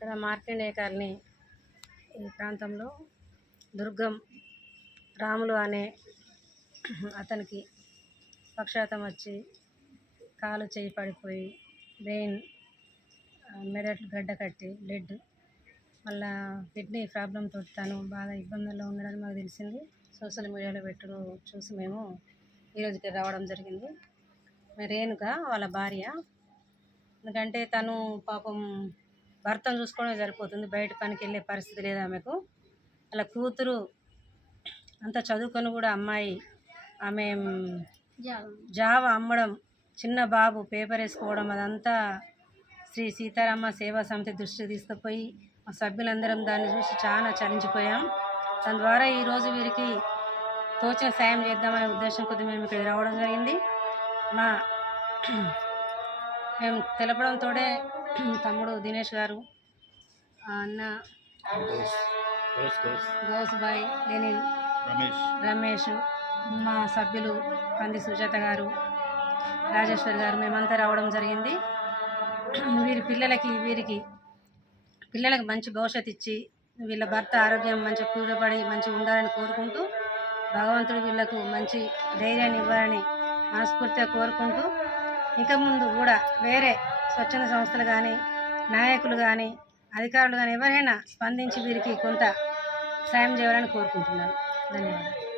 ఇక్కడ మార్కండేయ కాలనీ ఈ ప్రాంతంలో దుర్గం రాములు అనే అతనికి పక్షాతం వచ్చి కాలు చేయి పడిపోయి బ్రెయిన్ మెదడు గడ్డ కట్టి బ్లడ్ మళ్ళా కిడ్నీ ప్రాబ్లం తోటి తను బాగా ఇబ్బందుల్లో ఉండడానికి మాకు తెలిసింది. సోషల్ మీడియాలో పెట్టడం చూసి మేము ఈరోజు ఇక్కడ రావడం జరిగింది. రేణుక వాళ్ళ భార్య. ఎందుకంటే తను పాపం భర్తను చూసుకోవడమే సరిపోతుంది, బయట పనికి వెళ్ళే పరిస్థితి లేదు ఆమెకు. అలా కూతురు అంత చదువుకొని కూడా అమ్మాయి ఆమె జావా అమ్మడం, చిన్న బాబు పేపర్ వేసుకోవడం, అదంతా శ్రీ సీతారామ సేవా సమితి దృష్టికి తీసుకుపోయి మా సభ్యులందరం దాన్ని చూసి చాలా చలించిపోయాం. దాని ద్వారా ఈరోజు వీరికి తోచిన సాయం చేద్దామనే ఉద్దేశం కొద్ది మేము ఇక్కడ రావడం జరిగింది. మేము తెలపడంతో తమ్ముడు దినేష్ గారు, అన్న గౌస్ బాయ్, లెనిన్, రమేష్, మా సభ్యులు కంది సుజాత గారు, రాజేశ్వర్ గారు, మేమంతా రావడం జరిగింది. వీరికి పిల్లలకి మంచి భవిష్యత్తు ఇచ్చి వీళ్ళ భర్త ఆరోగ్యం మంచి కూడబడి మంచిగా ఉండాలని కోరుకుంటూ, భగవంతుడు వీళ్ళకు మంచి ధైర్యాన్ని ఇవ్వాలని మనస్ఫూర్తిగా కోరుకుంటూ, ఇక ముందు కూడా వేరే స్వచ్ఛంద సంస్థలు కానీ, నాయకులు కానీ, అధికారులు కానీ ఎవరైనా స్పందించి వీరికి కొంత సాయం చేయాలని కోరుకుంటున్నాను. ధన్యవాదాలు.